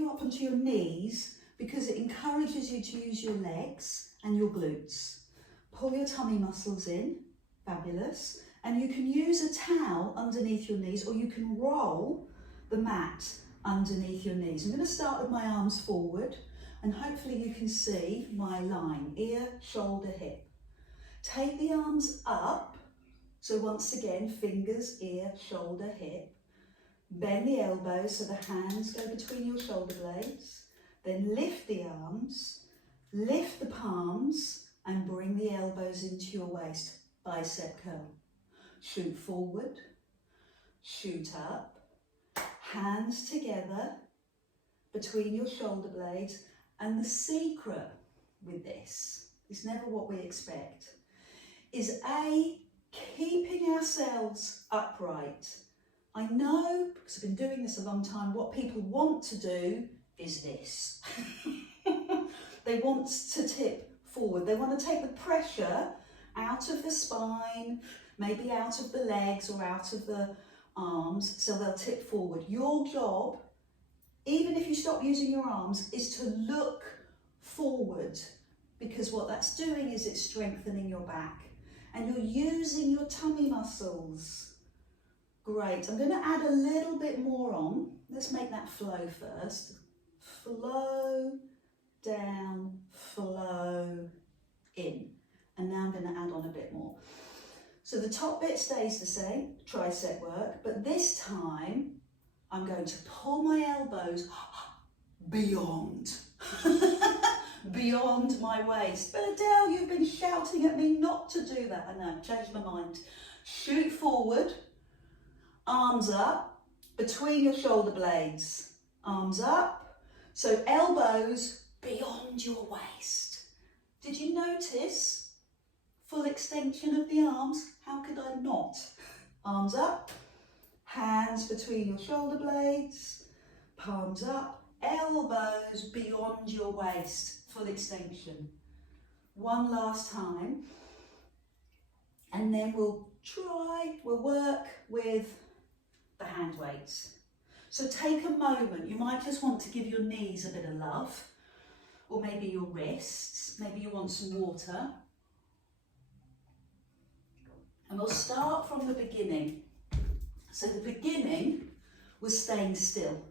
you up onto your knees because it encourages you to use your legs and your glutes. Pull your tummy muscles in, fabulous. And you can use a towel underneath your knees, or you can roll the mat underneath your knees. I'm going to start with my arms forward, and hopefully you can see my line, ear, shoulder, hip. Take the arms up, so once again, fingers, ear, shoulder, hip. Bend the elbows so the hands go between your shoulder blades. Then lift the arms, lift the palms, and bring the elbows into your waist, bicep curl. Shoot forward, shoot up, hands together between your shoulder blades. And the secret with this is never what we expect, is A, keeping ourselves upright. I know, because I've been doing this a long time, what people want to do is this. They want to tip forward. They want to take the pressure out of the spine, maybe out of the legs or out of the arms, so they'll tip forward. Your job, even if you stop using your arms, is to look forward, because what that's doing is it's strengthening your back and you're using your tummy muscles. Great. I'm going to add a little bit more on. Let's make that flow first. Flow down, flow in. And now I'm going to add on a bit more. So the top bit stays the same, tricep work, but this time I'm going to pull my elbows beyond, beyond my waist. But Adele, you've been shouting at me not to do that. I know, changed my mind. Shoot forward, arms up, between your shoulder blades, arms up. So elbows beyond your waist. Did you notice? Full extension of the arms. How could I not? Arms up, hands between your shoulder blades, palms up, elbows beyond your waist, full extension. One last time. And then we'll work with the hand weights. So take a moment. You might just want to give your knees a bit of love, or maybe your wrists. Maybe you want some water. And we'll start from the beginning. So the beginning was staying still,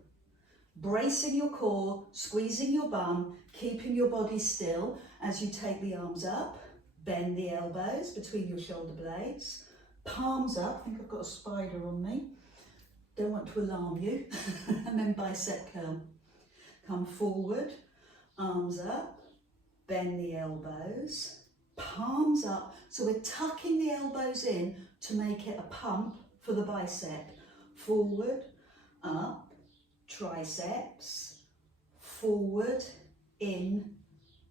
bracing your core, squeezing your bum, keeping your body still as you take the arms up, bend the elbows between your shoulder blades, palms up. I think I've got a spider on me. Don't want to alarm you. And then bicep curl. Come forward, arms up, bend the elbows, palms up. So we're tucking the elbows in to make it a pump for the bicep. Forward, up, triceps, forward, in,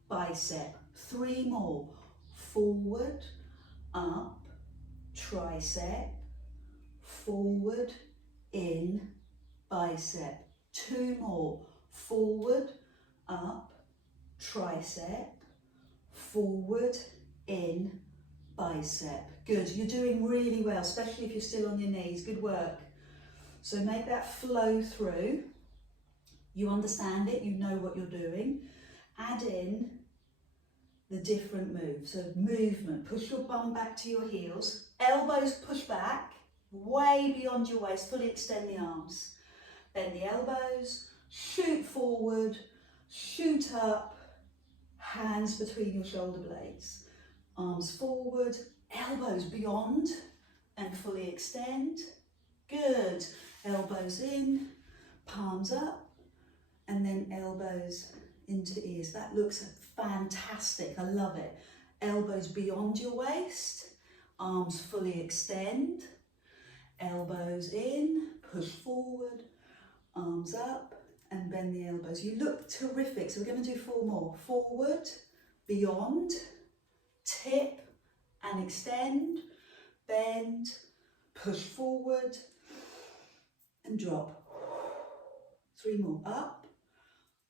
bicep. 3 more. Forward, up, tricep, forward, in, bicep. 2 more. Forward, up, tricep, forward, in, bicep. Good, you're doing really well, especially if you're still on your knees. Good work. So make that flow through. You understand it, you know what you're doing. Add in the different moves. So movement, push your bum back to your heels, elbows push back, way beyond your waist, fully extend the arms. Bend the elbows, shoot forward, shoot up, hands between your shoulder blades. Arms forward, elbows beyond and fully extend. Good. Elbows in, palms up, and then elbows into ears. That looks fantastic. I love it. Elbows beyond your waist, arms fully extend, elbows in, push forward, arms up, and bend the elbows. You look terrific. So we're going to do 4 more. Forward, beyond, tip and extend, bend, push forward and drop. 3 more. Up,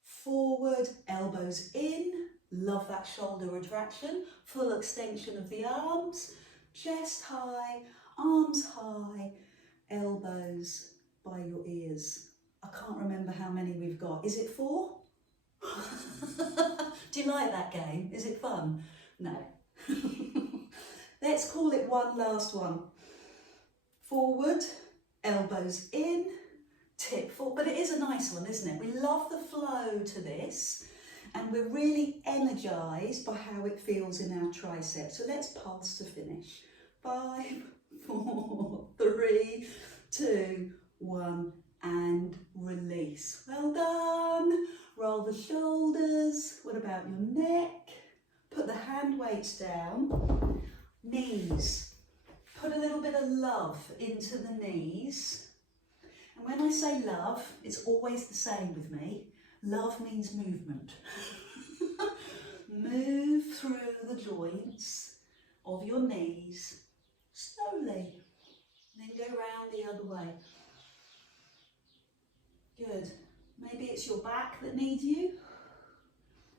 forward, elbows in. Love that shoulder retraction. Full extension of the arms, chest high, arms high, elbows by your ears. I can't remember remember how many we've got. Is it 4? Do you like that game? Is it fun? No. Let's call it one last one. Forward, elbows in, tip forward. But it is a nice one, isn't it? We love the flow to this, and we're really energised by how it feels in our triceps. So let's pulse to finish. 5, 4, 3, 2, 1, and release. Well done. Roll the shoulders. What about your neck? Put the hand weights down. Knees. Put a little bit of love into the knees. And when I say love, it's always the same with me. Love means movement. Move through the joints of your knees slowly. Then go round the other way. Good. Maybe it's your back that needs you.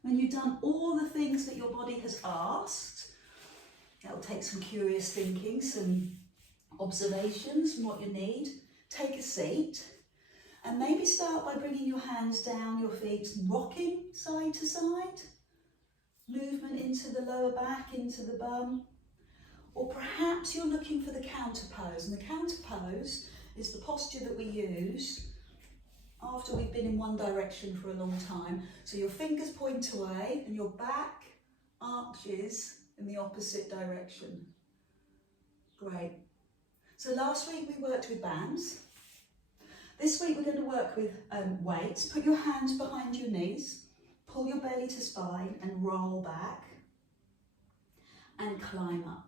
When you've done all the things that your body has asked, that will take some curious thinking, some observations from what you need. Take a seat and maybe start by bringing your hands down, your feet, rocking side to side. Movement into the lower back, into the bum. Or perhaps you're looking for the counter pose, and the counter pose is the posture that we use after we've been in one direction for a long time. So your fingers point away and your back arches in the opposite direction. Great. So last week we worked with bands. This week we're going to work with weights. Put your hands behind your knees, pull your belly to spine and roll back and climb up.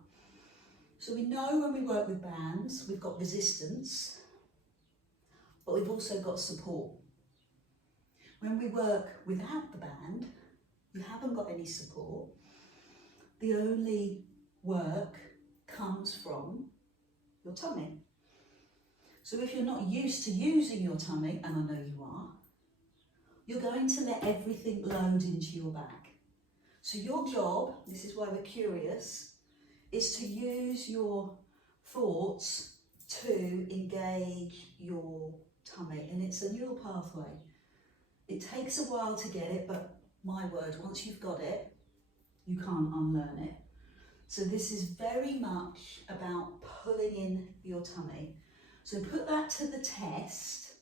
So we know when we work with bands, we've got resistance, but we've also got support. When we work without the band, you haven't got any support. The only work comes from your tummy. So if you're not used to using your tummy, and I know you are, you're going to let everything load into your back. So your job, this is why we're curious, is to use your thoughts to engage your tummy, and it's a neural pathway. It takes a while to get it, but my word, once you've got it, you can't unlearn it. So this is very much about pulling in your tummy. So put that to the test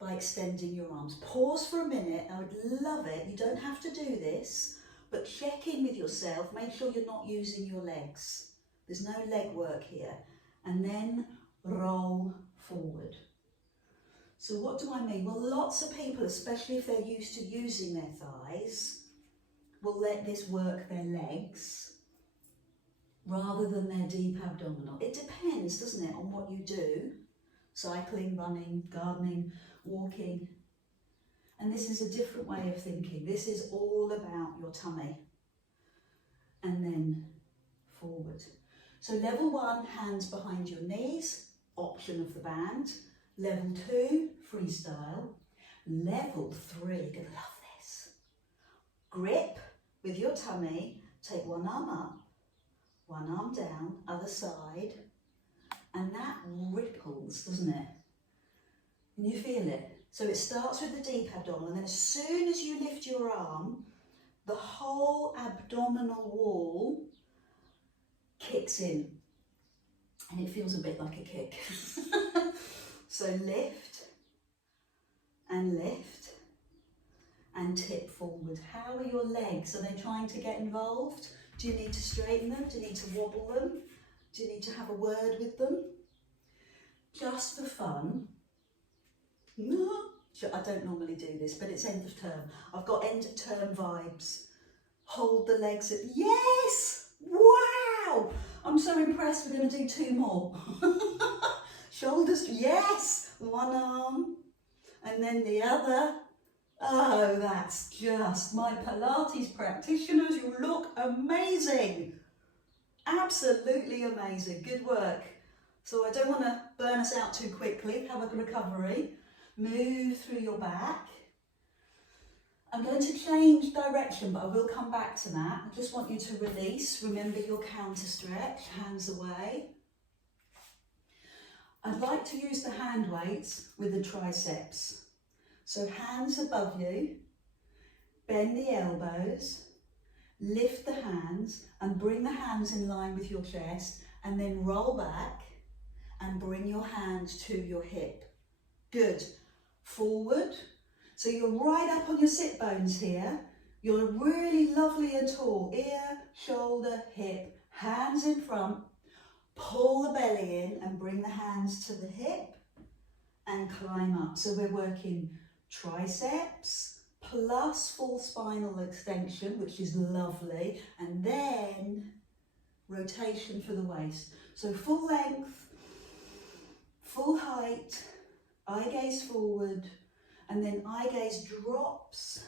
by extending your arms. Pause for a minute. I would love it. You don't have to do this, but check in with yourself. Make sure you're not using your legs. There's no leg work here. And then roll forward. So what do I mean? Well, lots of people, especially if they're used to using their thighs, will let this work their legs rather than their deep abdominal. It depends, doesn't it, on what you do. Cycling, running, gardening, walking. And this is a different way of thinking. This is all about your tummy. And then forward. So level 1, hands behind your knees, option of the band. Level 2, freestyle. Level 3, you're gonna love this. Grip with your tummy, take one arm up, one arm down, other side, and that ripples, doesn't it? And you feel it. So it starts with the deep abdominal, and then as soon as you lift your arm, the whole abdominal wall kicks in, and it feels a bit like a kick. So lift and tip forward. How are your legs? Are they trying to get involved? Do you need to straighten them? Do you need to wobble them? Do you need to have a word with them? Just for fun. I don't normally do this, but it's end of term. I've got end of term vibes. Hold the legs at, yes! Wow! I'm so impressed. We're going to do 2 more. Shoulders, yes! One arm, and then the other. Oh, that's just, my Pilates practitioners, you look amazing. Absolutely amazing. Good work. So I don't want to burn us out too quickly. Have a recovery. Move through your back. I'm going to change direction, but I will come back to that. I just want you to release. Remember your counter stretch, hands away. I'd like to use the hand weights with the triceps. So hands above you, bend the elbows, lift the hands and bring the hands in line with your chest, and then roll back and bring your hand to your hip. Good. Forward. So you're right up on your sit bones here. You're really lovely and tall. Ear, shoulder, hip, hands in front. Pull the belly in and bring the hands to the hip and climb up. So we're working triceps plus full spinal extension, which is lovely, and then rotation for the waist. So full length, full height, eye gaze forward, and then eye gaze drops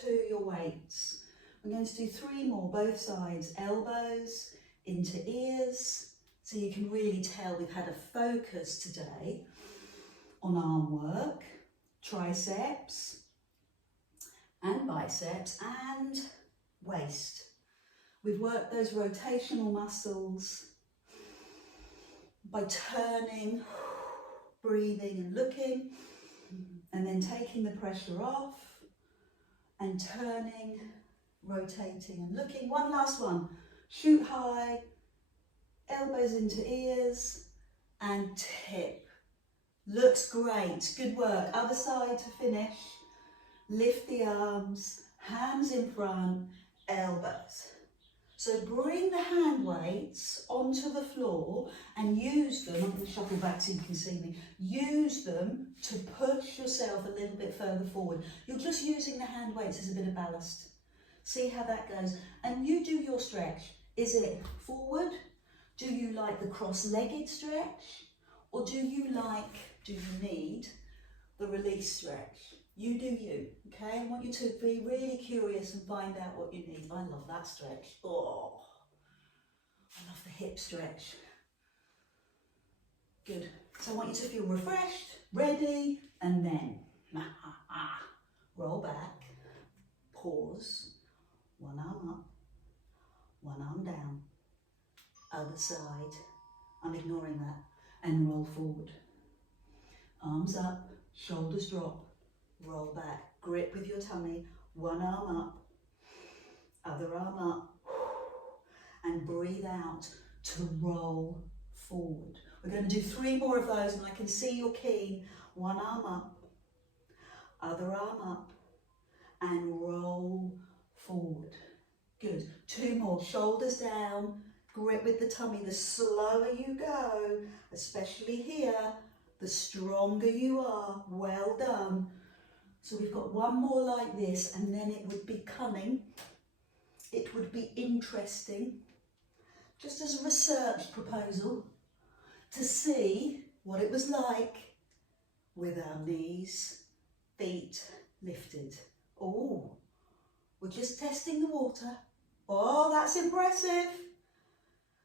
to your weights. We're going to do 3 more, both sides, elbows into ears, so you can really tell we've had a focus today on arm work, triceps and biceps and waist. We've worked those rotational muscles by turning, breathing and looking, and then taking the pressure off and turning, rotating and looking. One last one. Shoot high, elbows into ears and tip. Looks great. Good work. Other side to finish. Lift the arms, hands in front, elbows. So bring the hand weights onto the floor and use them, I'm going to shuffle back so you can see me, use them to push yourself a little bit further forward. You're just using the hand weights as a bit of ballast. See how that goes. And you do your stretch. Is it forward? Do you like the cross-legged stretch? Or do you need the release stretch? You do you, okay? I want you to be really curious and find out what you need. I love that stretch. Oh, I love the hip stretch. Good. So I want you to feel refreshed, ready, and then roll back, pause, one arm up, one arm down, other side, I'm ignoring that, and roll forward. Arms up, shoulders drop, roll back, grip with your tummy, one arm up, other arm up, and breathe out to roll forward. We're going to do 3 more of those, and I can see you're keen. One arm up, other arm up, and roll forward. Good. 2 more, shoulders down, grip with the tummy. The slower you go, especially here, the stronger you are. Well done. So we've got 1 more like this, and then it would be cunning. It would be interesting, just as a research proposal, to see what it was like with our knees, feet lifted. Oh, we're just testing the water. Oh, that's impressive.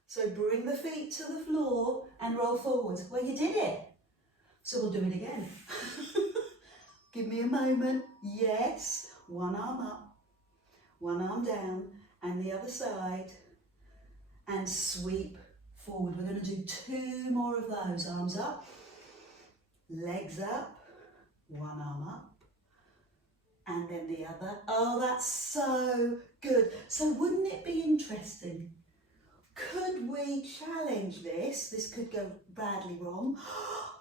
So bring the feet to the floor and roll forward. Well, you did it. So we'll do it again. Give me a moment. Yes. 1 arm up, 1 arm down, and the other side. And sweep forward. We're going to do 2 more of those. Arms up, legs up, 1 arm up, and then the other. Oh, that's so good. So wouldn't it be interesting? Could we challenge this? This could go badly wrong.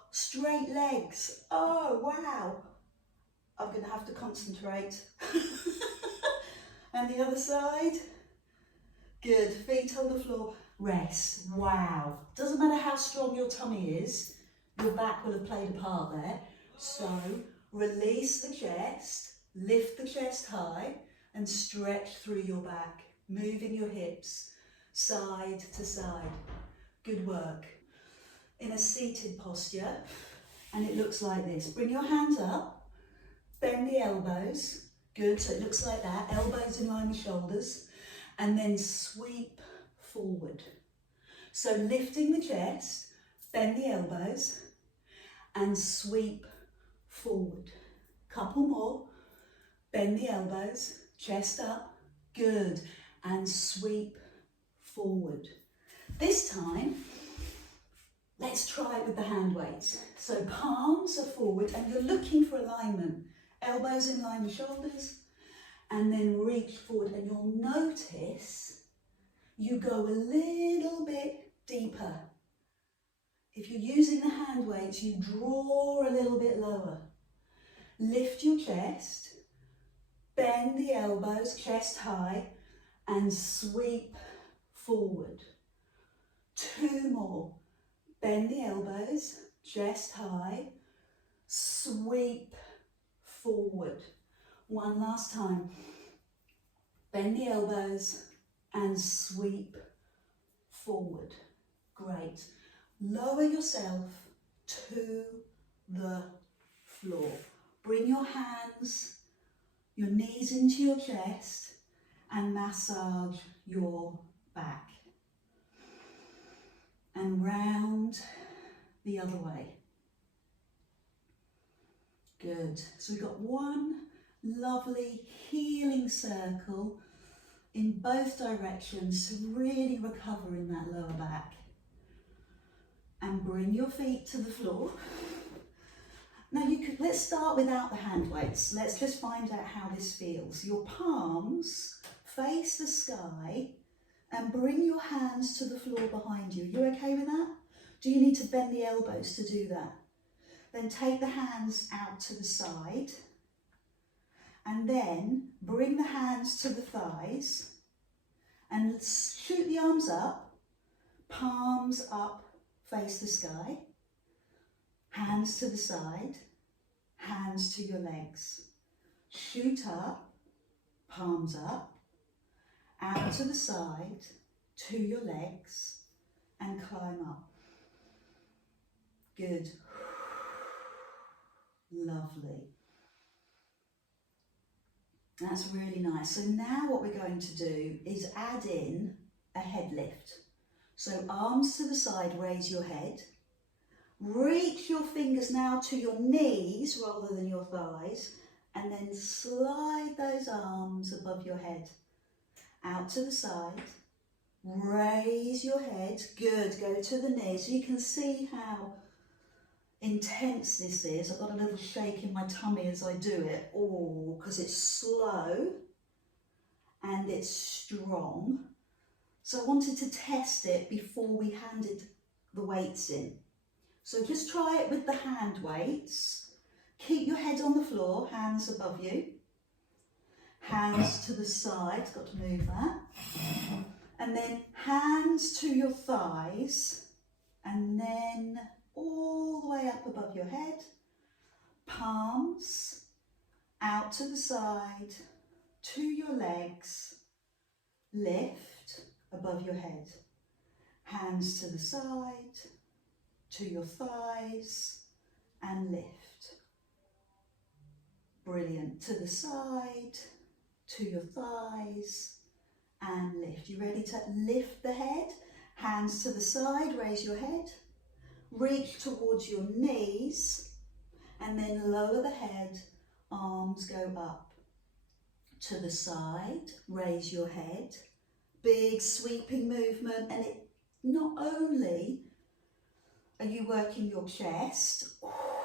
Straight legs. Oh, wow. I'm going to have to concentrate. And the other side. Good. Feet on the floor. Rest. Wow. Doesn't matter how strong your tummy is, your back will have played a part there. So release the chest, lift the chest high, and stretch through your back, moving your hips side to side. Good work. In a seated posture, and it looks like this. Bring your hands up, bend the elbows. Good, so it looks like that. Elbows in line with shoulders, and then sweep forward. So lifting the chest, bend the elbows, and sweep forward. Couple more. Bend the elbows, chest up. Good, and sweep forward. This time, Let's try it with the hand weights. So palms are forward and you're looking for alignment. Elbows in line with shoulders, and then reach forward, and you'll notice you go a little bit deeper. If you're using the hand weights, you draw a little bit lower. Lift your chest, bend the elbows, chest high, and sweep forward. 2 more. Bend the elbows, chest high, sweep forward. 1 last time. Bend the elbows and sweep forward. Great. Lower yourself to the floor. Bring your hands, your knees into your chest, and massage your back. And round the other way. Good. So we've got one lovely healing circle in both directions to really recover in that lower back. And bring your feet to the floor. Now let's start without the hand weights. Let's just find out how this feels. Your palms face the sky and bring your hands to the floor behind you. You okay with that? Do you need to bend the elbows to do that? Then take the hands out to the side and then bring the hands to the thighs and shoot the arms up, palms up, face the sky, hands to the side, hands to your legs. Shoot up, palms up, out to the side, to your legs, and climb up. Good. Lovely. That's really nice. So now what we're going to do is add in a head lift. So arms to the side, raise your head. Reach your fingers now to your knees rather than your thighs, and then slide those arms above your head. Out to the side, raise your head, good, go to the knees. You can see how intense this is. I've got a little shake in my tummy as I do it, because it's slow and it's strong. So I wanted to test it before we handed the weights in. So just try it with the hand weights. Keep your head on the floor, hands above you. Hands to the side, got to move that. And then hands to your thighs, and then all the way up above your head. Palms out to the side, to your legs, lift above your head. Hands to the side, to your thighs, and lift. Brilliant. To the side, to your thighs, and lift. You ready to lift the head? Hands to the side, raise your head. Reach towards your knees, and then lower the head, arms go up. To the side, raise your head. Big sweeping movement, and it not only are you working your chest,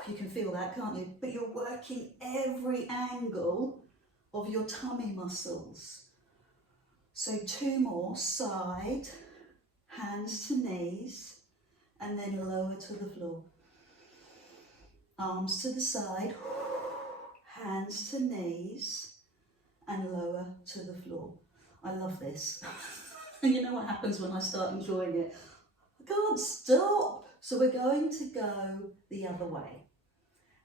you can feel that, can't you? But you're working every angle of your tummy muscles. So 2 more, side, hands to knees, and then lower to the floor. Arms to the side, hands to knees, and lower to the floor. I love this. You know what happens when I start enjoying it? I can't stop. So we're going to go the other way.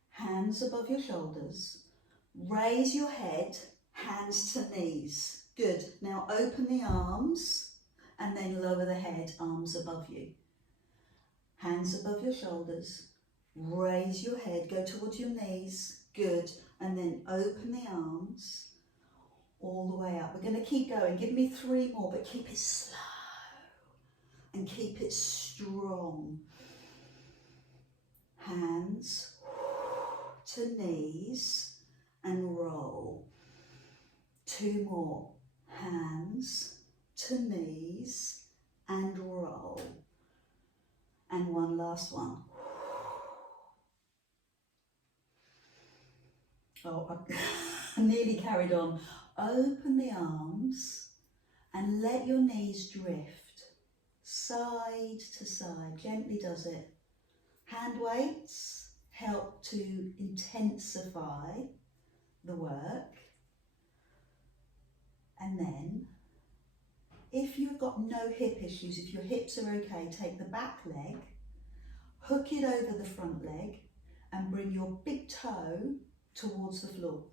Hands above your shoulders. Raise your head, hands to knees. Good. Now open the arms and then lower the head, arms above you. Hands above your shoulders. Raise your head, go towards your knees. Good. And then open the arms all the way up. We're going to keep going. Give me 3 more, but keep it slow and keep it strong. Hands to knees and roll. 2 more. Hands to knees and roll. And one last one. Oh, I nearly carried on. Open the arms and let your knees drift side to side. Gently does it. Hand weights help to intensify the work. And then, if you've got no hip issues, if your hips are okay, take the back leg, hook it over the front leg, and bring your big toe towards the floor.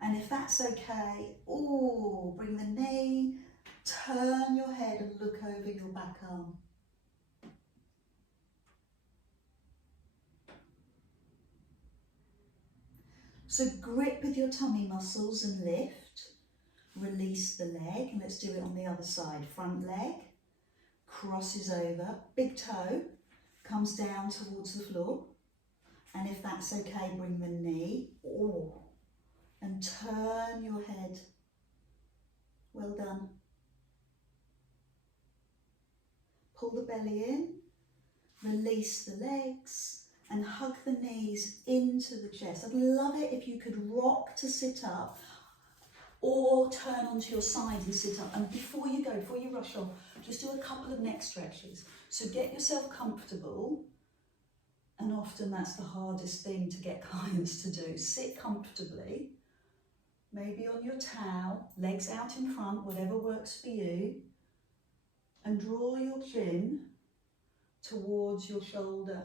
And if that's okay, bring the knee, turn your head and look over your back arm. So grip with your tummy muscles and lift. Release the leg, and let's do it on the other side. Front leg crosses over, big toe comes down towards the floor. And if that's okay, bring the knee, and turn your head. Well done. Pull the belly in, release the legs, and hug the knees into the chest. I'd love it if you could rock to sit up, or turn onto your side and sit up. And before you rush off, just do a couple of neck stretches. So get yourself comfortable, and often that's the hardest thing to get clients to do. Sit comfortably, maybe on your towel, legs out in front, whatever works for you, and draw your chin towards your shoulder.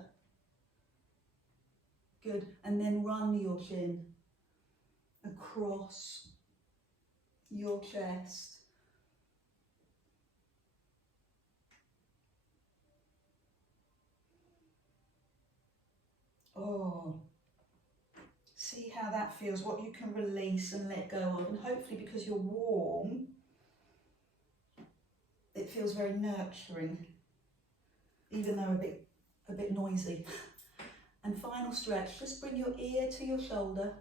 Good, and then run your chin across your chest. See how that feels, what you can release and let go of. And hopefully, because you're warm, it feels very nurturing, even though a bit noisy. And final stretch, just bring your ear to your shoulder,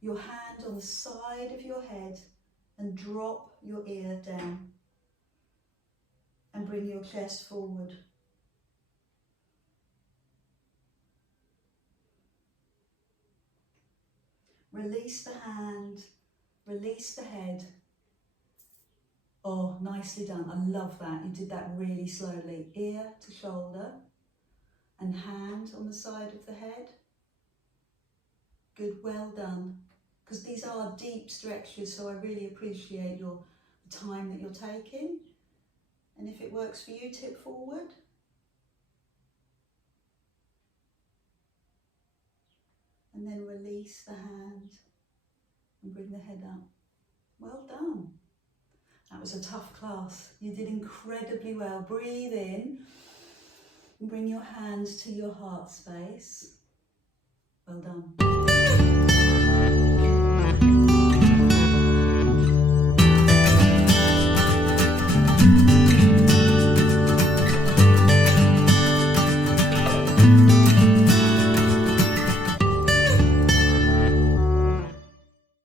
your hand on the side of your head, and drop your ear down. And bring your chest forward. Release the hand, release the head. Oh, nicely done. I love that. You did that really slowly. Ear to shoulder and hand on the side of the head. Good, well done. Because these are deep stretches, so I really appreciate the time that you're taking. And if it works for you, tip forward. And then release the hand and bring the head up. Well done. That was a tough class. You did incredibly well. Breathe in and bring your hands to your heart space. Well done.